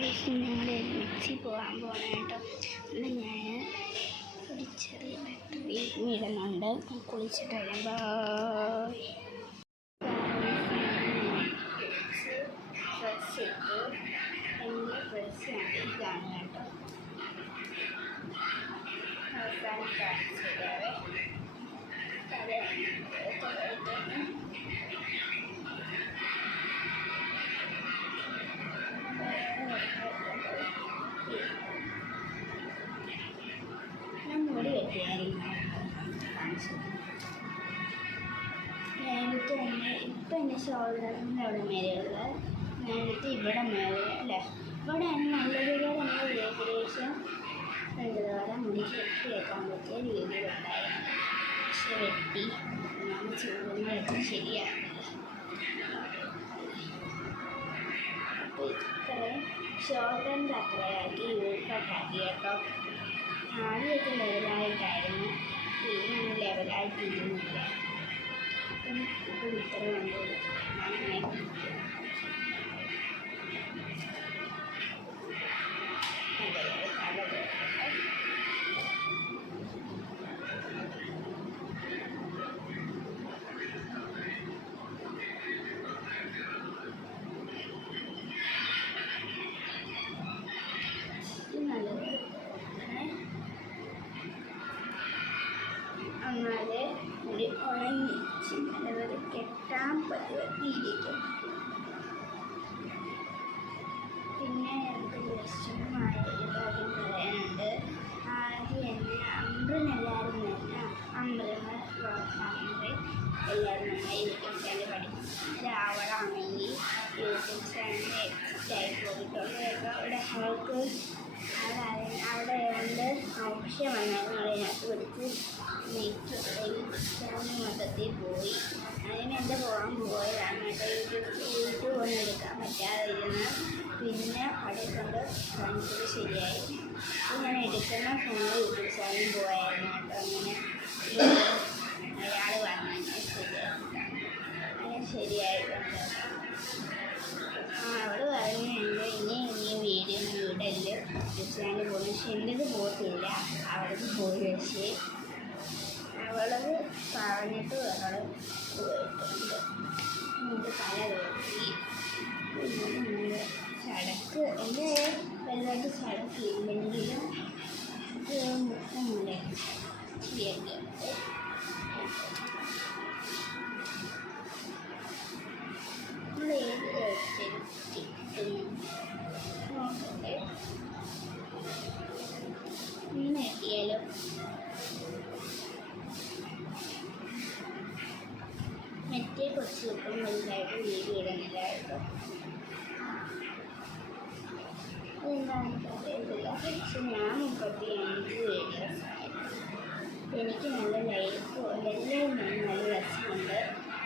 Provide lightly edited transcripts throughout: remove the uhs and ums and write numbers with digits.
Guys ഞങ്ങൾ mixie പോകാൻ പോകണം കേട്ടോ. എന്നാൽ ഞാൻ ഒരു ചെറിയ ബാറ്ററി ഇടുന്നുണ്ട്. കുളിച്ചിട്ട് വരുമ്പോൾ ഡ്രസ്സ് ഇട്ട് എൻ്റെ ഡ്രസ്സ് ഇതാണ് കേട്ടോ. അവസാനം കാണിച്ചു തരാവേ. ഞാൻ മുടി കെട്ടിയായിരുന്നു കാണിച്ചത്. ഞാനെടുത്ത് ഇപ്പം എൻ്റെ ഷോൾഡറിൻ്റെ അവിടെ മേലെയുള്ള ഞാനെടുത്ത് ഇവിടെ മേലെ അല്ലേ ഇവിടെയാണ് നല്ലതുപോലെ നമ്മൾ ഏകദേശം നല്ലതുപോലെ മുടി കെട്ടി വെക്കാൻ പറ്റിയ രീതിയിലുണ്ടായിരുന്നു. പക്ഷെ വെട്ടി നമ്മൾ ചൂടുന്നതൊക്കെ ശരിയാകുന്നില്ല. അപ്പോൾ ഇത്രയും ഷോൾഡറിൻ്റെ അത്രയാക്കി യൂണിഫോമാക്കി കേട്ടോ. ആദ്യമൊക്കെ ലെവലായിട്ടായിരുന്നു, പിന്നെ ലെവലായിട്ടിരുന്നില്ല. അപ്പം ഇപ്പം ഇത്ര കൊണ്ടുപോകും അങ്ങനെ എന്നാലേ മുടി ഉണങ്ങിച്ച് നല്ലപോലെ കെട്ടാൻ പറ്റിയിരിക്കും. പിന്നെ എനിക്ക് ലക്ഷ്യമായ ഒരു കാര്യം പറയാനുണ്ട്. ആദ്യം തന്നെ അമ്പലമെല്ലാവരും തന്നെ അമ്പലങ്ങൾ എല്ലാവരും നന്നായി യൂട്യൂബ് ചാനൽ പഠിക്കും. അവളാണെങ്കിൽ യൂട്യൂബ് ചാനൽ എക്സിറ്റായി പോയിട്ടുള്ളൂ കേട്ടോ. അവിടെ അവൾക്ക് അവിടെ ഉണ്ട് ഓപ്ഷൻ വന്നാലും അതിനകത്ത് പിടിച്ച് ചാനൽ മൊത്തത്തിൽ പോയി. അതിന് എൻ്റെ പോകാൻ പോയതാണ് കേട്ടോ. യൂട്യൂബ് ഒന്നും എടുക്കാൻ പറ്റാതിരുന്ന പിന്നെ അവിടെ കൊണ്ട് കാണിച്ചത് ശരിയായി. ഇങ്ങനെ എടുക്കുന്ന ഫോണിൽ യൂട്യൂബ് ചാനൽ പോയായിരുന്നു കേട്ടോ. അങ്ങനെ അയാൾ വന്നാൽ ശരിയായിട്ടാണ് അങ്ങനെ ശരിയായിട്ടുണ്ട്. അവൾ പറഞ്ഞുണ്ട് ഇനി വീഡിയോ വീടല് യൂട്യൂബ് ചാനൽ പോകുന്നു. പക്ഷെ എൻ്റെത് പോകത്തില്ല, അവൾക്ക് പോയി. പക്ഷേ അവളത് പറഞ്ഞിട്ട് അവൾ പോയിട്ടുണ്ട്. നമുക്ക് തല തോന്നി ചടക്ക് എൻ്റെ വലുതായിട്ട് ചടക്കില്ലെങ്കിലും മുഖമില്ല ശരിയാക്കി നമ്മൾ ഏത് കിട്ടുന്നു നോക്കട്ടെ. ഇങ്ങനെ എത്തിയാലോ മറ്റേ കുറച്ച് ദിവസം വലുതായിട്ട് വീഡിയോ ഇടുന്നില്ലായിരുന്നു. അതെന്താണെന്ന് അറിയത്തില്ല. പക്ഷെ ഞാൻ 35 വീഡിയോസായിരുന്നു. എനിക്ക് നല്ല ലൈക്കും എല്ലാവരും നല്ല രസമുണ്ട്.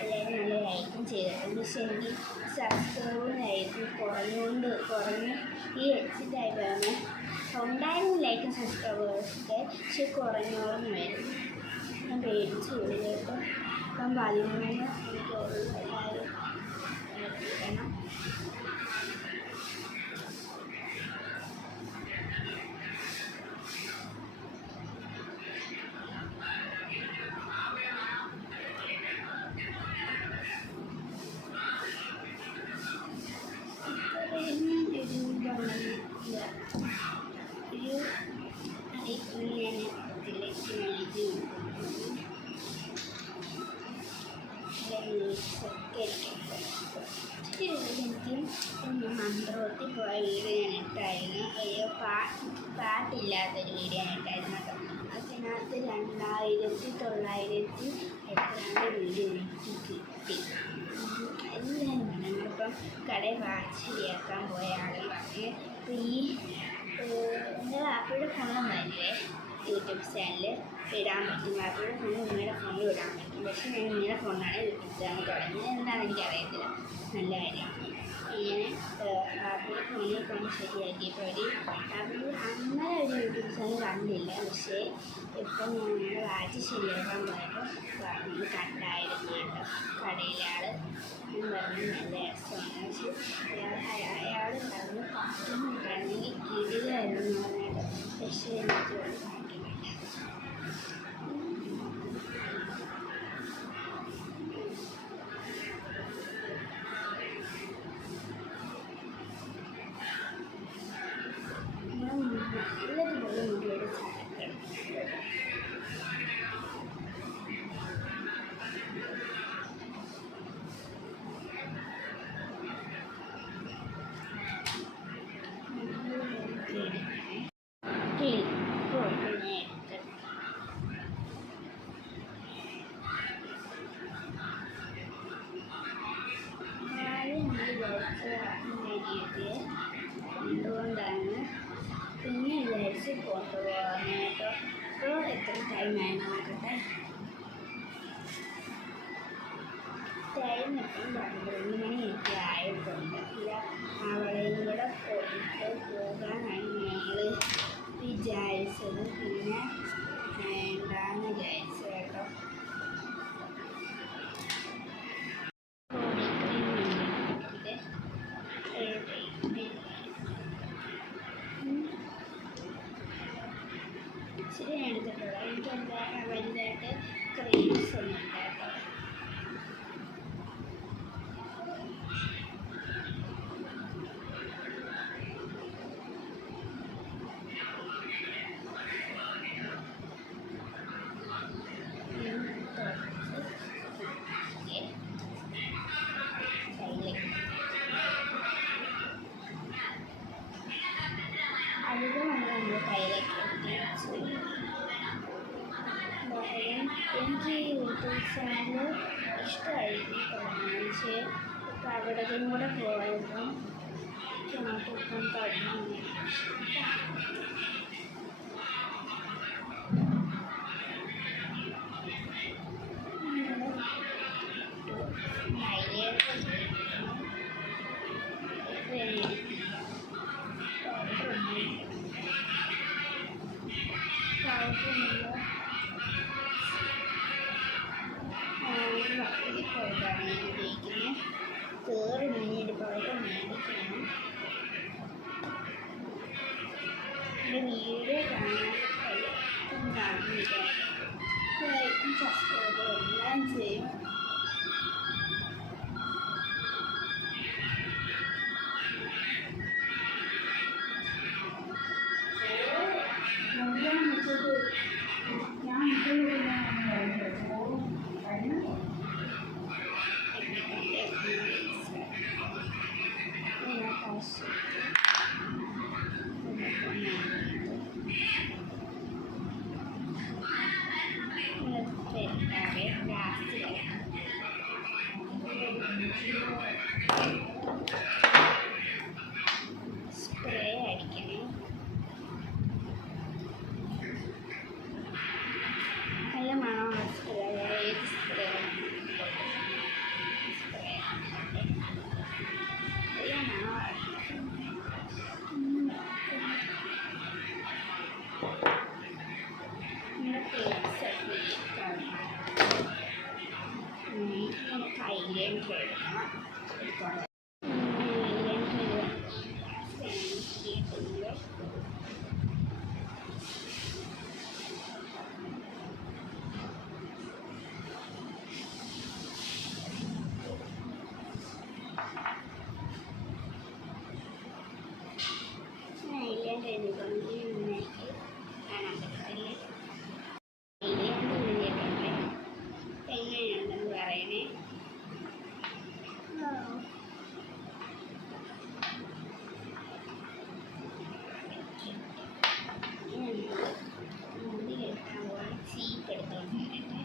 എല്ലാവരും നല്ല ലൈക്കും ചെയ്തിട്ടുണ്ട്. പക്ഷെ എനിക്ക് സബ്സ്ക്രൈബും ലൈക്കും കുറഞ്ഞ് ഈ എക്സിറ്റായിട്ടാണ് ഉണ്ടായിരുന്നു. ലൈക്കും സബ്സ്ക്രൈബേഴ്സൊക്കെ പക്ഷെ കുറഞ്ഞോളം വരും. ഞാൻ പേടിച്ച് വീഡിയോട്ട് ഇപ്പം 13 എനിക്കുള്ള എല്ലാവരും എത്തിക്കണം. എനിക്ക് മന്ത്രത്തിൽ പോയ വീഡിയോ ഞാൻ ഇട്ടായിരുന്നു. അയ്യോ പാട്ടില്ലാത്തൊരു വീഡിയോ ഞാൻ ഇട്ടായിരുന്നു കേട്ടോ. അതിനകത്ത് 2900 എത്രയാണ് വീഡിയോ എനിക്ക് കിട്ടി. എല്ലാവരും പറഞ്ഞപ്പം കടയിൽ വാച്ച് ശരിയാക്കാൻ പോയ ആളുകൾ പറഞ്ഞ് അപ്പോൾ എൻ്റെ വാപ്പയുടെ ഫോണും വരില്ലേ യൂട്യൂബ് ചാനൽ ഇടാൻ പറ്റും. വാപ്പയുടെ ഫോണിൽ നിങ്ങളുടെ ഫോണിൽ ഇടാൻ പറ്റും. പക്ഷേ ഞാൻ നിങ്ങളുടെ ഫോണിലാണ് യൂട്യൂബ് ചാനൽ തുടങ്ങിയത്. എന്താണെന്ന് എനിക്കറിയത്തില്ല. നല്ല കാര്യമാണ്. ഇങ്ങനെ വാപ്പയുടെ ഫോണിൽ കൊണ്ട് ശരിയാക്കിയപ്പോൾ അങ്ങനെ ഒരു യൂട്യൂബ് ചാനൽ കണ്ടില്ല. പക്ഷേ ഇപ്പം ഞങ്ങൾ വാച്ച് ശരിയാക്കാൻ പോയപ്പോൾ നമ്മൾ കണ്ടായിരുന്നു കേട്ടോ. കടയിലാൾ പറഞ്ഞു നല്ല രസമാണ്. പക്ഷേ അയാൾ പറഞ്ഞു വരുമെന്ന് പറഞ്ഞിട്ട് പക്ഷേ എനിക്ക് ഭാഗ്യമില്ല. നല്ലതുപോലെ മുടിയുടെ ചാരക്കണം. എന്തുകൊണ്ടാണ് പിന്നെ വിചാരിച്ച് കൊണ്ടുപോകാനായിട്ടോ. അപ്പോൾ എത്ര ടൈമായി നോക്കട്ടെ. ടൈം ഇപ്പം 12 മണിയൊക്കെ ആയിട്ടുണ്ട്. അവളെയും കൂടെ കൊണ്ടിട്ട് പോകാനാണ് ഞങ്ങൾ വിചാരിച്ചത്. പിന്നെ വേണ്ടാന്ന് വിചാരിച്ചു കേട്ടോ. ഇച്ചിരി എടുത്തിട്ടുള്ളൂ. എനിക്ക് എന്താ വലുതായിട്ട് ക്രീംസ് ഒന്നും കേട്ടോ. അധികം നമ്മൾ കയ്യിലേക്ക് എനിക്ക് യൂട്യൂബ് ചാനൽ ഇഷ്ടമായിരുന്നു പക്ഷേ ഇപ്പം അവിടേക്കും കൂടെ പോയപ്പോൾ ഇപ്പം തുടങ്ങി. കയറി മഞ്ഞയുടെ പുറത്ത് മേടിക്കണം. എൻ്റെ വീഡിയോ കാണാനില്ല. ലൈക്കും സബ്സ്ക്രൈബും എല്ലാം ചെയ്യും. സ്പ്രേ അടിക്കണേ. നല്ല മണമുള്ള സ്പ്രേ. ഏത് സ്പ്രേ കയ്യിലേക്ക് എടുക്കണം. എങ്ങനെയുണ്ടെന്ന് പറയണേ. മുടി കെട്ടാൻ പോകാൻ ചീപ്പ് എടുത്തോണ്ടിരിക്കട്ടെ.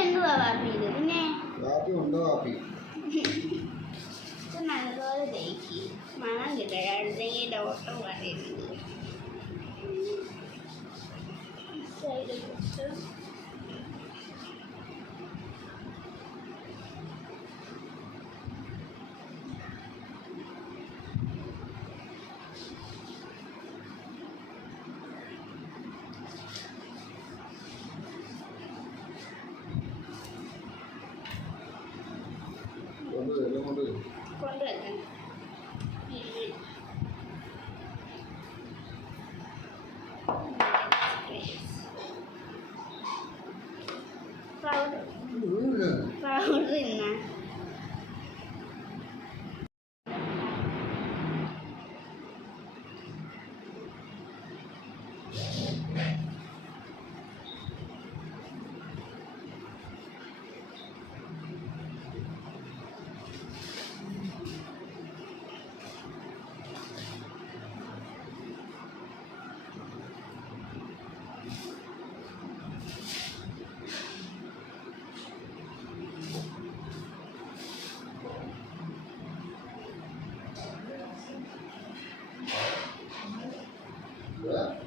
എന്തുവാ വാപ്പി ഇത് പിന്നെ കാപ്പി ഉണ്ടോ കാപ്പി ഇത് നല്ലപോലെ തേക്ക് മണം കിട്ടുക അടുത്തെങ്കിൽ ഡോക്ടർ പറയുന്നത് സൈഡ് കൊടുത്ത് കൊണ്ടുവരണം പൗഡർ ഇന്ന Yeah.